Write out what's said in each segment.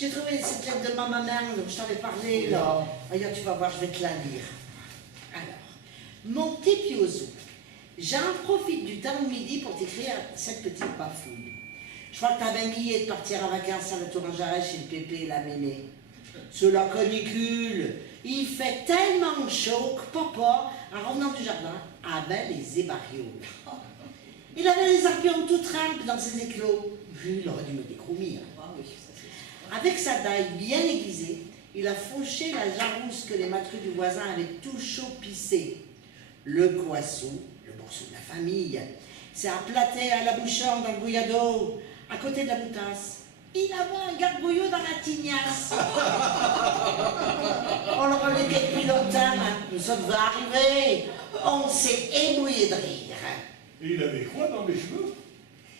J'ai trouvé cette lettre de ma maman dont je t'avais parlé, là. Regarde, tu vas voir, je vais te la lire. Alors, mon petit Piozou, j'en profite du temps de midi pour t'écrire cette petite bafouille. Je crois que t'avais mis de partir en vacances à la Tour Jarret chez le Pépé et la Mémé. C'est la canicule. Il fait tellement chaud que papa, en revenant du jardin, avait les ébarioles. Il avait les arpions tout trempes dans ses éclos. Il aurait dû me décroumir. Avec sa daille bien aiguisée, il a fauché la jarousse que les matrus du voisin avaient tout chaud pissé. Le Coissou, le morceau de la famille, s'est aplaté à la bouchon dans le bouillado, à côté de la boutasse. Il avait un gargouillou dans la tignasse. On le reléguait depuis longtemps, nous sommes arrivés. On s'est ébouillé de rire. Et il avait quoi dans les cheveux?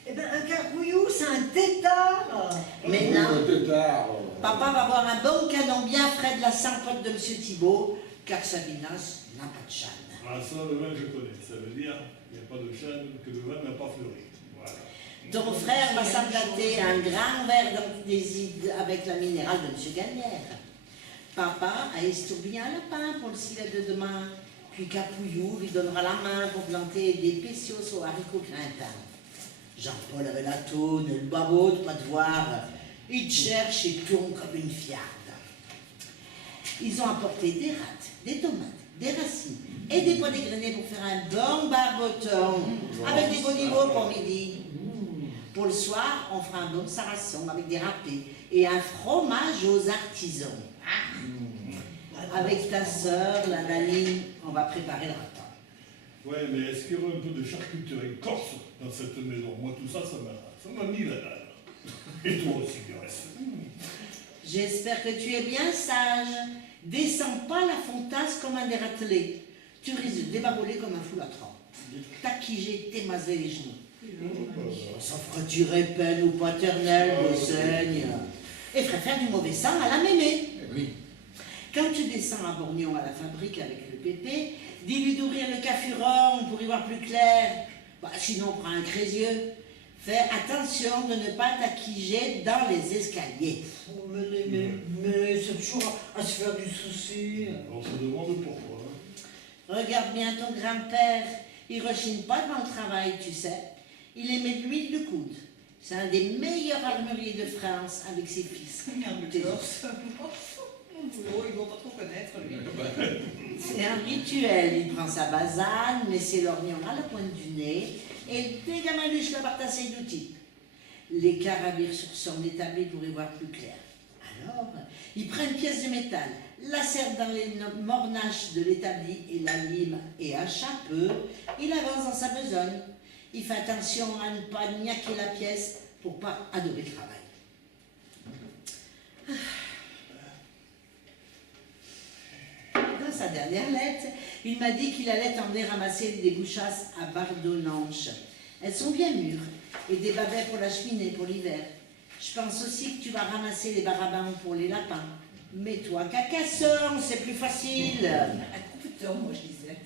Eh ben, un gargouillou, c'est un tétard. Mais non, Un tétard. papa va boire un bon canon bien frais de la sampote de M. Thibault, car Sabinas n'a pas de châne. Ah, ça, le vin, je connais. Ça veut dire qu'il n'y a pas de châne, que le vin n'a pas fleuri. Voilà. Ton frère va s'ablater un grand verre d'antidéside avec la minérale de M. Gagnère. Papa a estourbillé un lapin pour le civet de demain, puis Capouillou lui donnera la main pour planter des pécios aux haricots grimpants. Jean-Paul avait la toune, le babot de pas te voir. Il te cherche et tourne comme une fiarde. Ils ont apporté des rates, des tomates, des racines et des pois dégrenés pour faire un bon barboton avec des boniveaux pour midi. Pour le soir, on fera un bon sarrason avec des râpés et un fromage aux artisans. Avec ta sœur, la Naline, on va préparer le repas. Ouais, mais est-ce qu'il y aurait un peu de charcuterie corse dans cette maison? Moi, tout ça, ça m'a mis la dalle. Et toi aussi, Grèce. J'espère que tu es bien sage. Descends pas la fontasse comme un dératelé. Tu risques de débarrouler comme un foulatra. De taquiger, t'émaser les genoux. Ça ferait-tu peine ou paternelle, me saigne. Et ferait faire du mauvais sang à la mémé. Oui. Quand tu descends à Borgnon à la fabrique avec le pépé, dis-lui d'ouvrir le cafuron pour y voir plus clair. Bah, sinon, prends un crésieux. Fais attention de ne pas t'acquiger dans les escaliers. Oh, mais c'est toujours à se faire du souci. On se demande pourquoi. Regarde bien ton grand-père. Il rechigne pas devant le travail, tu sais. Il émet de l'huile de coude. C'est un des meilleurs armuriers de France avec ses fils. Ils vont pas trop connaître, lui. C'est un rituel. Il prend sa basane, met ses lorgnons à la pointe du nez et dégameluche la bartasse d'outils. Les carabines sur son établi pour y voir plus clair. Alors, il prend une pièce de métal, la serre dans les mornaches de l'établi et la lime et à peu, il avance dans sa besogne. Il fait attention à ne pas niaquer la pièce pour pas adorer le travail. Dans sa dernière lettre, il m'a dit qu'il allait t'emmener ramasser des bouchasses à Bardonnanche. Elles sont bien mûres et des bavets pour la cheminée pour l'hiver. Je pense aussi que tu vas ramasser les barabans pour les lapins. Mets-toi Carcassonne, c'est plus facile. Un compétent, moi je disais.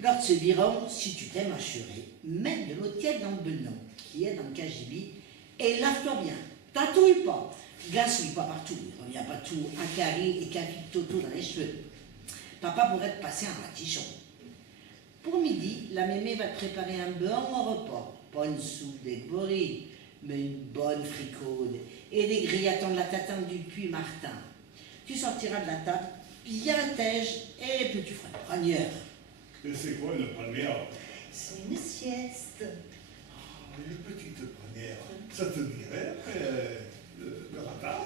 Lors de ce biron, si tu t'aimes assurer, mets de l'eau tiède dans le benon, qui est dans le cagibi, et lave-toi bien. Tatouille pas. Gaspille pas partout. Il revient pas tout acari et café toto dans les cheveux. Papa pourrait te passer un ratichon. Pour midi, la mémé va te préparer un bon repas. Pas une soupe d'égborie, mais une bonne fricaude et des grillatons de la tatane du puits Martin. Tu sortiras de la table bien tège et puis tu feras une pranière. Et c'est quoi une première? C'est une sieste. Une petite première. Ça te dirait le ratat?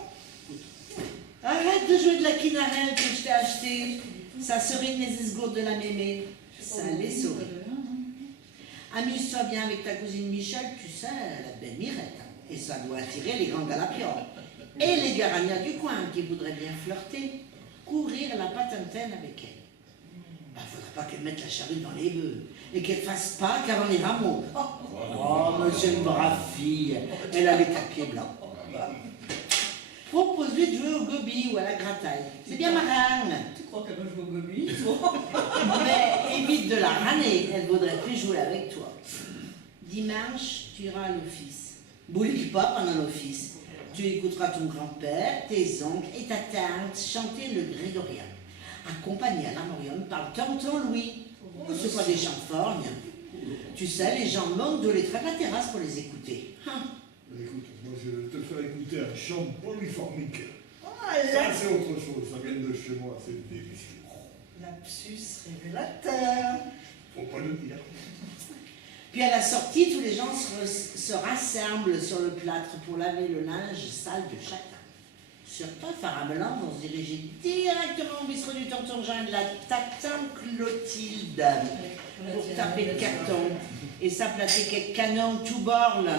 Arrête de jouer de la quinarelle que je t'ai acheté. Ça serine les esgourdes de la mémé. Ça les sourit. Amuse-toi bien avec ta cousine Michel, tu sais, la belle Mirette. Et ça doit attirer les grands galapions. Et les garanias du coin qui voudraient bien flirter, courir la patentaine avec elle. Ben, faudra pas qu'elle mette la charrue dans les bœufs et qu'elle fasse pas qu'avant les rameaux. Oh, mais c'est une brave fille. Elle a les papiers blancs. Propose-lui de jouer au gobi ou à la grataille. C'est bien marin. Tu crois qu'elle va jouer au gobi, toi? Mais évite de la raner. Elle voudrait plus jouer avec toi. Dimanche, tu iras à l'office. Bouille pas pendant l'office. Tu écouteras ton grand-père, tes oncles et ta tante chanter le grégorien, accompagné à l'harmonium par tonton Louis. Oh, c'est pas des chanforgnes. Tu sais, les gens montent de l'étoile de la terrasse pour les écouter. Écoute, moi je vais te faire écouter un chant polyphonique. Ah, Ça c'est autre chose, ça vient de chez moi, c'est délicieux. lapsus révélateur. Faut pas le dire. Puis à la sortie, tous les gens se rassemblent sur le plâtre pour laver le linge sale de chacun. Certains faramelants vont se diriger directement au bistrot du tonton Jean et de la tante Clotilde pour taper le carton et s'applater quelques canons tout borne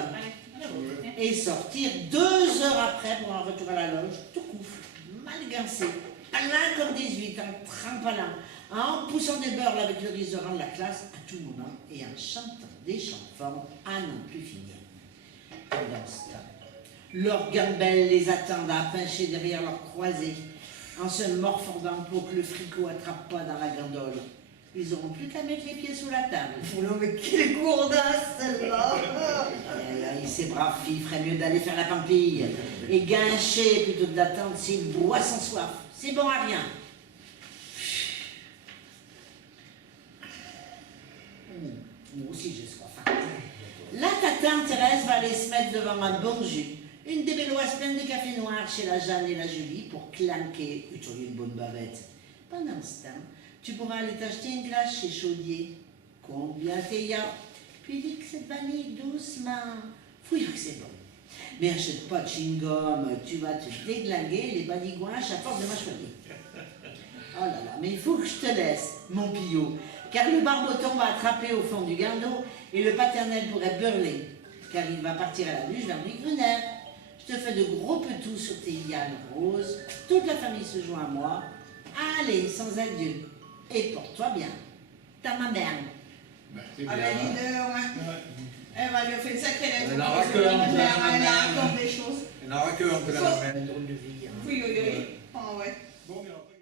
et sortir 2 heures après pour un retour à la loge, tout couffle, mal gancé, plein comme des huîtres, en trimpalant, en poussant des beurres avec le restaurant de la classe à tout moment et en chantant des chansons à non plus finir. Pendant ce temps, leurs gambelles les attendent à pincher derrière leur croisée, en se morfondant pour que le fricot attrape pas dans la gandole. Ils n'auront plus qu'à mettre les pieds sous la table. Oh non, mais quelle gourdasse celle-là. Et ces braves filles feraient mieux d'aller faire la pampille et guincher plutôt que d'attendre s'ils boivent sans soif. C'est bon à rien. Moi aussi j'ai soif. Là, ta tante Thérèse va aller se mettre devant un bon jus. Une débelloise pleine de café noir chez la Jeanne et la Julie pour clanquer une bonne bavette. Pendant ce temps, tu pourras aller t'acheter une glace chez Chaudier. Combien t'es y a? Puis dis que c'est vanille doucement. Fouille que c'est bon. Mais achète pas de chewing-gum, tu vas te déglinguer les badigouaches à force de mâchoyer. Oh là là, mais il faut que je te laisse, mon pillot, car le barboton va attraper au fond du garneau et le paternel pourrait beurler, car il va partir à la luge vers Migrener. Je te fais de gros petous sur tes lianes roses, toute la famille se joint à moi. Allez, sans adieu, et porte-toi bien. Ta ma mère. Merci Ah ben dis donc, hein. Elle va lui faire une sacrée lettre. Elle en raconte, Elle elle a encore des choses. Il y en aura que un peu la Faut- semaine. Drôle de vie. Hein. Oui, oui, oui. Ah ouais. Bon, mais après...